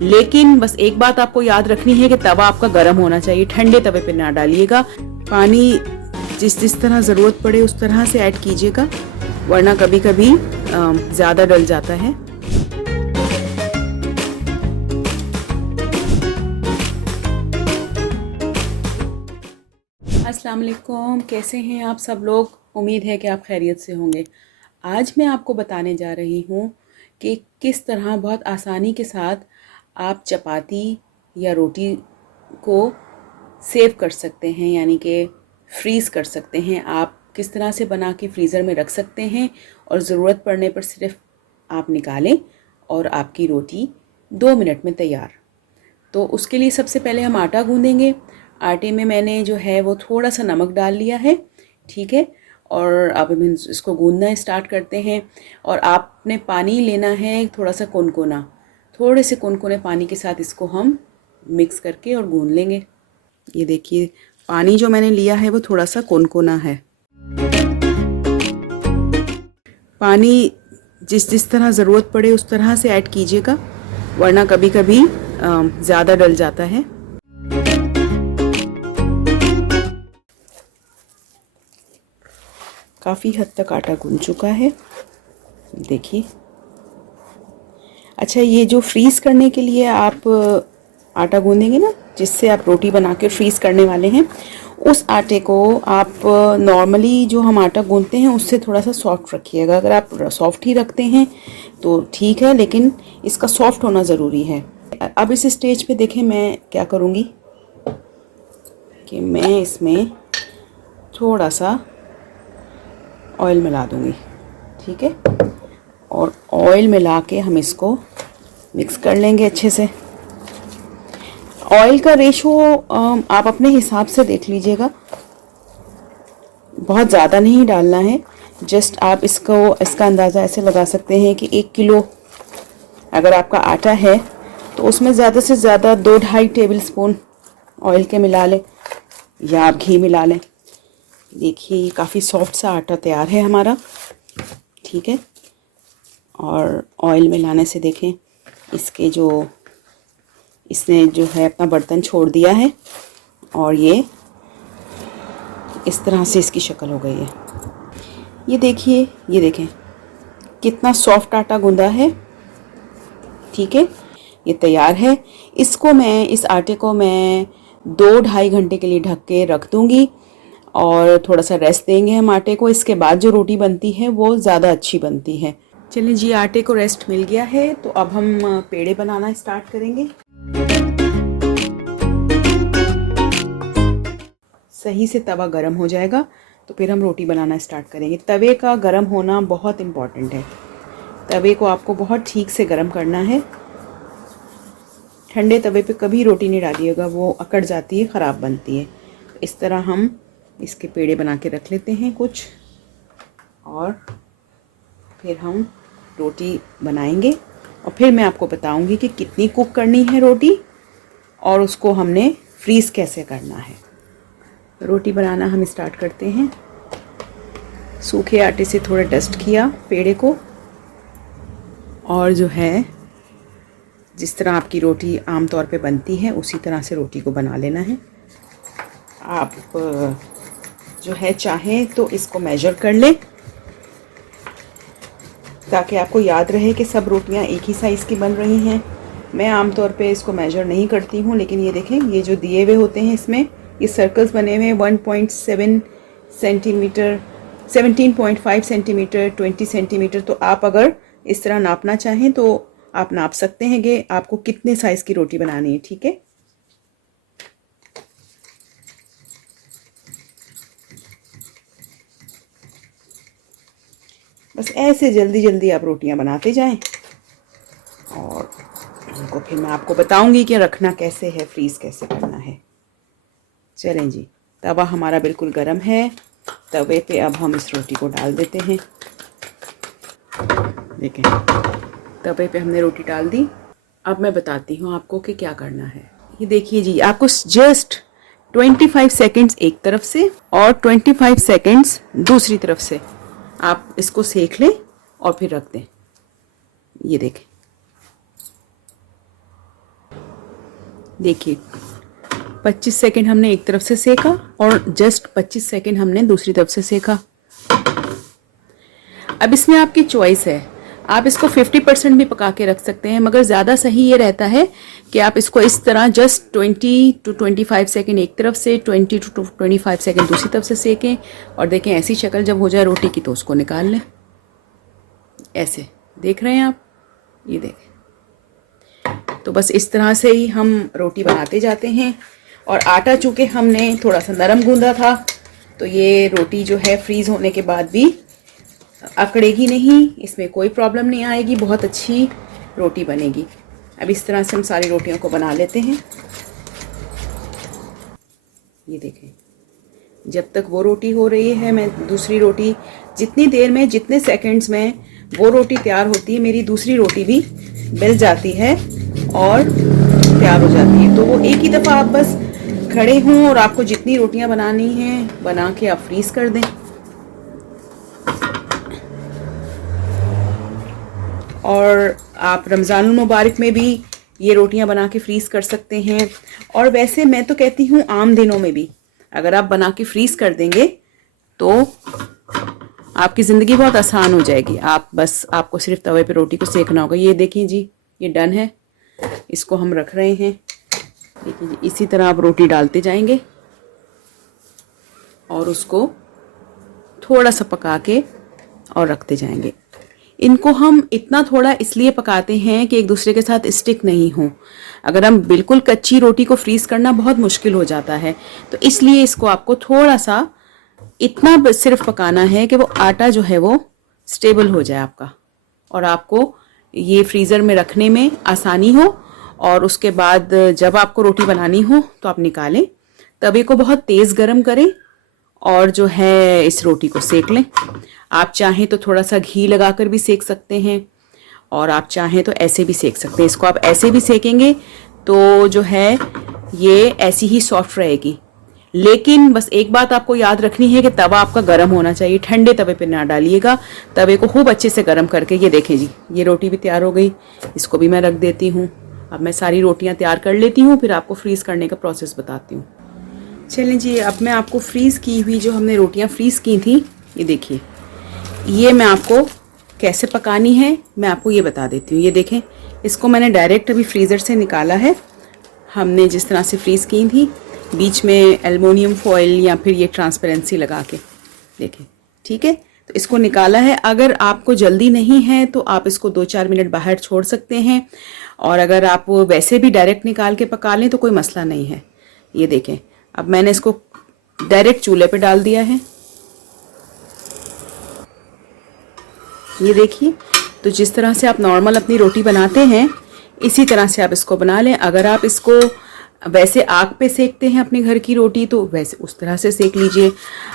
लेकिन बस एक बात आपको याद रखनी है कि तवा आपका गर्म होना चाहिए, ठंडे तवे पे ना डालिएगा। पानी जिस तरह ज़रूरत पड़े उस तरह से ऐड कीजिएगा, वरना कभी कभी ज़्यादा डल जाता है। अस्सलाम वालेकुम, कैसे हैं आप सब लोग? उम्मीद है कि आप खैरियत से होंगे। आज मैं आपको बताने जा रही हूँ कि किस तरह बहुत आसानी के साथ आप चपाती या रोटी को सेव कर सकते हैं, यानी कि फ्रीज़ कर सकते हैं। आप किस तरह से बना के फ्रीज़र में रख सकते हैं और ज़रूरत पड़ने पर सिर्फ आप निकालें और आपकी रोटी 2 मिनट में तैयार। तो उसके लिए सबसे पहले हम आटा गूँधेंगे। आटे में मैंने जो है वो थोड़ा सा नमक डाल लिया है, ठीक है। और अब हम इसको गूँधना स्टार्ट करते हैं। और आपने पानी लेना है थोड़ा सा कुनकुना, थोड़े से कुनकुने पानी के साथ इसको हम मिक्स करके और गूँध लेंगे। ये देखिए, पानी जो मैंने लिया है वो थोड़ा सा कुनकुना है। पानी जिस तरह ज़रूरत पड़े उस तरह से ऐड कीजिएगा, वरना कभी कभी ज़्यादा डल जाता है। काफ़ी हद तक आटा गूंथ चुका है, देखिए। अच्छा, ये जो फ्रीज़ करने के लिए आप आटा गूंदेंगे ना, जिससे आप रोटी बना के फ्रीज़ करने वाले हैं, उस आटे को आप नॉर्मली जो हम आटा गूंथते हैं उससे थोड़ा सा सॉफ्ट रखिएगा। अगर आप सॉफ्ट ही रखते हैं तो ठीक है, लेकिन इसका सॉफ्ट होना ज़रूरी है। अब इस स्टेज पे देखें मैं क्या करूँगी कि मैं इसमें थोड़ा सा ऑयल मिला दूँगी, ठीक है। और ऑयल मिला के हम इसको मिक्स कर लेंगे अच्छे से। ऑयल का रेशो आप अपने हिसाब से देख लीजिएगा, बहुत ज़्यादा नहीं डालना है। जस्ट आप इसका अंदाज़ा ऐसे लगा सकते हैं कि 1 किलो अगर आपका आटा है तो उसमें ज़्यादा से ज़्यादा 2-2.5 टेबल स्पून ऑयल के मिला लें, या आप घी मिला लें। देखिए, ये काफ़ी सॉफ्ट सा आटा तैयार है हमारा, ठीक है। और ऑयल मिलाने से देखें इसने जो है अपना बर्तन छोड़ दिया है और ये इस तरह से इसकी शक्ल हो गई है। ये देखिए, ये देखें कितना सॉफ्ट आटा गूंदा है, ठीक है। ये तैयार है। इस आटे को मैं 2-2.5 घंटे के लिए ढक के रख दूँगी और थोड़ा सा रेस्ट देंगे हम आटे को। इसके बाद जो रोटी बनती है वो ज़्यादा अच्छी बनती है। चलिए जी, आटे को रेस्ट मिल गया है तो अब हम पेड़े बनाना स्टार्ट करेंगे। सही से तवा गरम हो जाएगा तो फिर हम रोटी बनाना स्टार्ट करेंगे। तवे का गरम होना बहुत इम्पॉर्टेंट है। तवे को आपको बहुत ठीक से गरम करना है। ठंडे तवे पे कभी रोटी नहीं डालिएगा, वो अकड़ जाती है, ख़राब बनती है। इस तरह हम इसके पेड़े बना के रख लेते हैं कुछ, और फिर हम रोटी बनाएंगे। और फिर मैं आपको बताऊंगी कि कितनी कुक करनी है रोटी और उसको हमने फ्रीज़ कैसे करना है। रोटी बनाना हम स्टार्ट करते हैं। सूखे आटे से थोड़ा डस्ट किया पेड़े को, और जो है जिस तरह आपकी रोटी आमतौर पे बनती है उसी तरह से रोटी को बना लेना है। आप जो है चाहें तो इसको मेजर कर लें ताकि आपको याद रहे कि सब रोटियां एक ही साइज़ की बन रही हैं। मैं आमतौर पे इसको मेजर नहीं करती हूँ, लेकिन ये देखें, ये जो दिए हुए होते हैं इसमें ये सर्कल्स बने हुए हैं। 1.7 सेंटीमीटर, 17.5 सेंटीमीटर, 20 सेंटीमीटर। तो आप अगर इस तरह नापना चाहें तो आप नाप सकते हैं कि आपको कितने साइज़ की रोटी बनानी है, ठीक है। बस ऐसे जल्दी जल्दी आप रोटियां बनाते जाएं और उनको फिर मैं आपको बताऊंगी कि रखना कैसे है, फ्रीज़ कैसे करना है। चलें जी, तवा हमारा बिल्कुल गर्म है। तवे पे अब हम इस रोटी को डाल देते हैं। देखें, तवे पे हमने रोटी डाल दी। अब मैं बताती हूँ आपको कि क्या करना है। ये देखिए जी, आपको जस्ट 25 सेकंड्स एक तरफ से और 25 सेकंड्स दूसरी तरफ से आप इसको सेक लें और फिर रख दें। ये देखें, देखिए 25 सेकंड हमने एक तरफ से सेका और जस्ट 25 सेकंड हमने दूसरी तरफ से सेका। अब इसमें आपकी चॉइस है, आप इसको 50% भी पका के रख सकते हैं, मगर ज़्यादा सही ये रहता है कि आप इसको इस तरह जस्ट 20 to 25 सेकंड एक तरफ से, 20 to 25 सेकंड दूसरी तरफ से सेकें। और देखें ऐसी शक्ल जब हो जाए रोटी की तो उसको निकाल लें। ऐसे देख रहे हैं आप, ये देखें। तो बस इस तरह से ही हम रोटी बनाते जाते हैं। और आटा चूँकि हमने थोड़ा सा नरम गूंदा था तो ये रोटी जो है फ्रीज़ होने के बाद भी अकड़ेगी नहीं, इसमें कोई प्रॉब्लम नहीं आएगी, बहुत अच्छी रोटी बनेगी। अब इस तरह से हम सारी रोटियों को बना लेते हैं। ये देखें, जब तक वो रोटी हो रही है मैं दूसरी रोटी, जितनी देर में जितने सेकंड्स में वो रोटी तैयार होती है मेरी दूसरी रोटी भी मिल जाती है और तैयार हो जाती है। तो वो एक ही दफ़ा आप बस खड़े हों और आपको जितनी रोटियां बनानी हैं बना के आप फ्रीज़ कर दें। और आप रमज़ानुल मुबारक में भी ये रोटियां बना के फ्रीज़ कर सकते हैं। और वैसे मैं तो कहती हूँ आम दिनों में भी अगर आप बना के फ्रीज़ कर देंगे तो आपकी ज़िंदगी बहुत आसान हो जाएगी। आपको सिर्फ तवे पे रोटी को सेकना होगा। ये देखिए जी, ये डन है, इसको हम रख रहे हैं। देखिए जी, इसी तरह आप रोटी डालते जाएंगे और उसको थोड़ा सा पका के और रखते जाएंगे। इनको हम इतना थोड़ा इसलिए पकाते हैं कि एक दूसरे के साथ स्टिक नहीं हो। अगर हम बिल्कुल कच्ची रोटी को फ्रीज़ करना बहुत मुश्किल हो जाता है, तो इसलिए इसको आपको थोड़ा सा इतना सिर्फ पकाना है कि वो आटा जो है वो स्टेबल हो जाए आपका, और आपको ये फ्रीज़र में रखने में आसानी हो। और उसके बाद जब आपको रोटी बनानी हो तो आप निकालें, तवे को बहुत तेज़ गरम करें और जो है इस रोटी को सेक लें। आप चाहें तो थोड़ा सा घी लगाकर भी सेक सकते हैं और आप चाहें तो ऐसे भी सेक सकते हैं। इसको आप ऐसे भी सेकेंगे तो जो है ये ऐसी ही सॉफ्ट रहेगी। लेकिन बस एक बात आपको याद रखनी है कि तवा आपका गर्म होना चाहिए, ठंडे तवे पे ना डालिएगा। तवे को खूब अच्छे से गर्म करके, ये देखें जी, ये रोटी भी तैयार हो गई। इसको भी मैं रख देती हूँ। अब मैं सारी रोटियाँ तैयार कर लेती हूँ, फिर आपको फ्रीज़ करने का प्रोसेस बताती हूँ। चलें जी, अब मैं आपको फ्रीज़ की हुई जो हमने रोटियाँ फ्रीज़ की थी, ये देखिए, ये मैं आपको कैसे पकानी है मैं आपको ये बता देती हूँ। ये देखें, इसको मैंने डायरेक्ट अभी फ्रीज़र से निकाला है। हमने जिस तरह से फ्रीज़ की थी, बीच में एल्युमिनियम फॉइल या फिर ये ट्रांसपेरेंसी लगा के, देखें, ठीक है। तो इसको निकाला है। अगर आपको जल्दी नहीं है तो आप इसको 2-4 मिनट बाहर छोड़ सकते हैं, और अगर आप वैसे भी डायरेक्ट निकाल के पका लें तो कोई मसला नहीं है। ये देखें, अब मैंने इसको डायरेक्ट चूल्हे पे डाल दिया है। ये देखिए, तो जिस तरह से आप नॉर्मल अपनी रोटी बनाते हैं इसी तरह से आप इसको बना लें। अगर आप इसको वैसे आग पे सेकते हैं अपने घर की रोटी तो वैसे उस तरह से सेक लीजिए।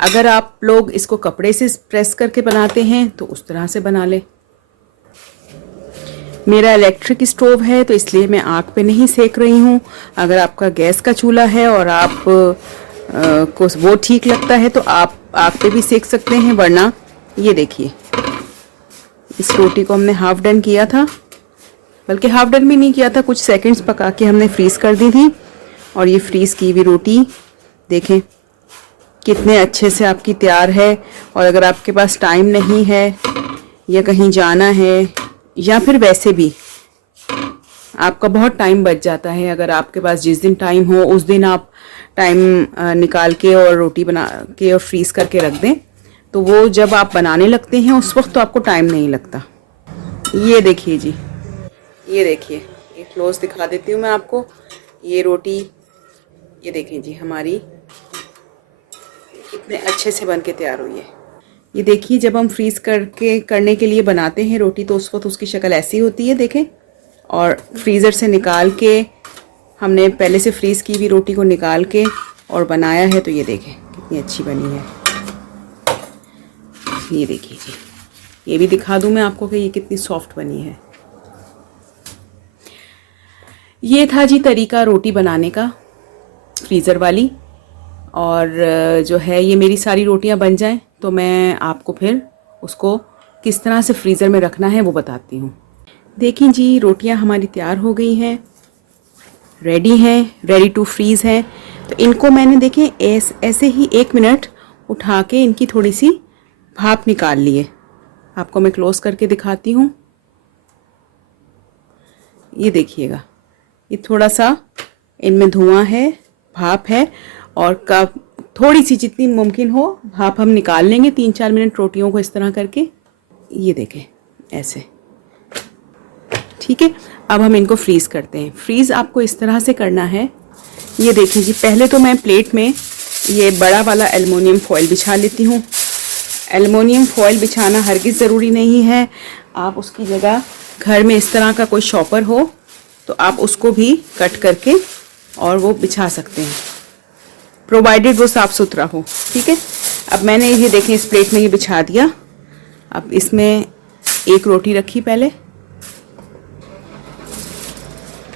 अगर आप लोग इसको कपड़े से प्रेस करके बनाते हैं तो उस तरह से बना लें। मेरा इलेक्ट्रिक स्टोव है तो इसलिए मैं आग पे नहीं सेक रही हूँ। अगर आपका गैस का चूल्हा है और आप को वो ठीक लगता है तो आप आग पे भी सेक सकते हैं। वरना ये देखिए, इस रोटी को हमने हाफ डन किया था, बल्कि हाफ डन भी नहीं किया था, कुछ सेकंड्स पका के हमने फ्रीज़ कर दी थी। और ये फ्रीज़ की हुई रोटी देखें कितने अच्छे से आपकी तैयार है। और अगर आपके पास टाइम नहीं है या कहीं जाना है या फिर वैसे भी आपका बहुत टाइम बच जाता है, अगर आपके पास जिस दिन टाइम हो उस दिन आप टाइम निकाल के और रोटी बना के और फ्रीज़ करके रख दें, तो वो जब आप बनाने लगते हैं उस वक्त तो आपको टाइम नहीं लगता। ये देखिए जी, ये देखिए, एक क्लोज दिखा देती हूँ मैं आपको। ये रोटी, ये देखें जी, हमारी कितने अच्छे से बन के तैयार हुई है। ये देखिए, जब हम फ्रीज़ करने के लिए बनाते हैं रोटी तो उस वक्त उसकी शक्ल ऐसी होती है, देखें। और फ्रीज़र से निकाल के हमने पहले से फ्रीज़ की हुई रोटी को निकाल के और बनाया है तो ये देखें कितनी अच्छी बनी है। ये देखिए जी, ये भी दिखा दूँ मैं आपको कि ये कितनी सॉफ्ट बनी है। ये था जी तरीका रोटी बनाने का फ्रीज़र वाली। और जो है ये मेरी सारी रोटियां बन जाएं तो मैं आपको फिर उसको किस तरह से फ्रीज़र में रखना है वो बताती हूँ। देखिए जी, रोटियां हमारी तैयार हो गई हैं। रेडी हैं, रेडी टू फ्रीज़ हैं। तो इनको मैंने देखें ऐसे ही 1 मिनट उठा के इनकी थोड़ी सी भाप निकाल लिए। आपको मैं क्लोज करके दिखाती हूँ। ये देखिएगा, ये थोड़ा सा इनमें धुआं है, भाप है, और थोड़ी सी जितनी मुमकिन हो भाप हम निकाल लेंगे 3-4 मिनट रोटियों को इस तरह करके। ये देखें ऐसे, ठीक है। अब हम इनको फ्रीज़ करते हैं। फ्रीज़ आपको इस तरह से करना है। ये देखिए जी, पहले तो मैं प्लेट में ये बड़ा वाला एलुमिनियम फॉइल बिछा लेती हूँ। एलुमिनियम फॉइल बिछाना हरगिज़ ज़रूरी नहीं है, आप उसकी जगह घर में इस तरह का कोई शॉपर हो तो आप उसको भी कट करके और वो बिछा सकते हैं, प्रोवाइडेड वो साफ़ सुथरा हो, ठीक है। अब मैंने ये देखें इस प्लेट में ये बिछा दिया। अब इसमें एक रोटी रखी पहले,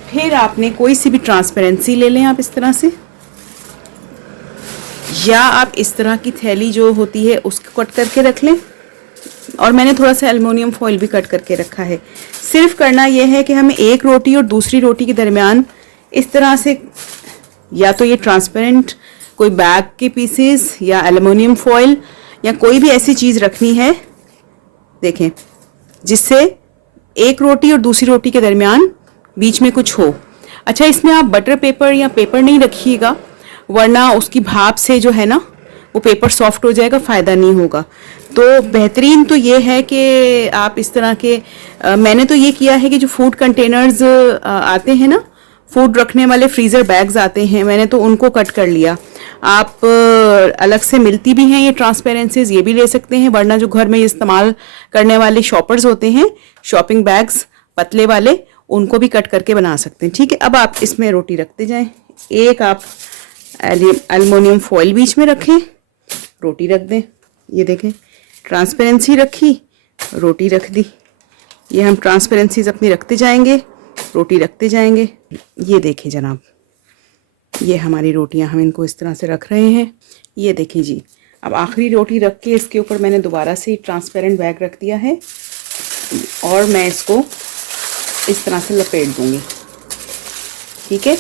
फिर आपने कोई सी भी ट्रांसपेरेंसी ले लें आप इस तरह से, या आप इस तरह की थैली जो होती है उसको कट करके रख लें, और मैंने थोड़ा सा एल्युमिनियम फॉइल भी कट करके रखा है। सिर्फ करना यह है कि हमें एक रोटी और दूसरी रोटी के दरमियान इस तरह से या तो ये ट्रांसपेरेंट कोई बैग के पीसेस या एल्युमिनियम फॉइल या कोई भी ऐसी चीज़ रखनी है, देखें, जिससे एक रोटी और दूसरी रोटी के दरमियान बीच में कुछ हो। अच्छा, इसमें आप बटर पेपर या पेपर नहीं रखिएगा, वरना उसकी भाप से जो है ना वो पेपर सॉफ्ट हो जाएगा, फ़ायदा नहीं होगा। तो बेहतरीन तो ये है कि आप इस तरह के मैंने तो ये किया है कि जो फूड कंटेनर्स आते हैं ना, फूड रखने वाले फ्रीज़र बैग्स आते हैं, मैंने तो उनको कट कर लिया। आप अलग से मिलती भी हैं ये ट्रांसपेरेंसीज, ये भी ले सकते हैं, वरना जो घर में इस्तेमाल करने वाले शॉपर्स होते हैं, शॉपिंग बैग्स पतले वाले, उनको भी कट करके बना सकते हैं, ठीक है। अब आप इसमें रोटी रखते जाएं। एक आप एल्युमिनियम फॉइल बीच में रखें, रोटी रख दें। ये देखें, ट्रांसपेरेंसी रखी, रोटी रख दी। ये हम ट्रांसपेरेंसीज अपनी रखते जाएंगे, रोटी रखते जाएंगे। ये देखें जनाब, ये हमारी रोटियां हम इनको इस तरह से रख रहे हैं। ये देखें जी, अब आखिरी रोटी रख के इसके ऊपर मैंने दोबारा से ट्रांसपेरेंट बैग रख दिया है और मैं इसको इस तरह से लपेट दूंगी, ठीक है।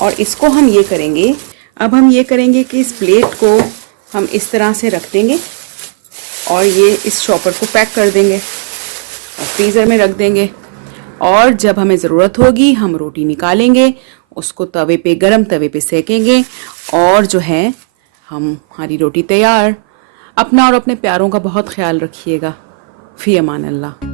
और इसको हम ये करेंगे, अब हम ये करेंगे कि इस प्लेट को हम इस तरह से रख देंगे और ये इस शॉपर को पैक कर देंगे और फ्रीज़र में रख देंगे, और जब हमें ज़रूरत होगी हम रोटी निकालेंगे, उसको तवे पे, गरम तवे पे सेकेंगे, और जो है हमारी रोटी तैयार। अपना और अपने प्यारों का बहुत ख्याल रखिएगा। फ़ी अमान अल्लाह।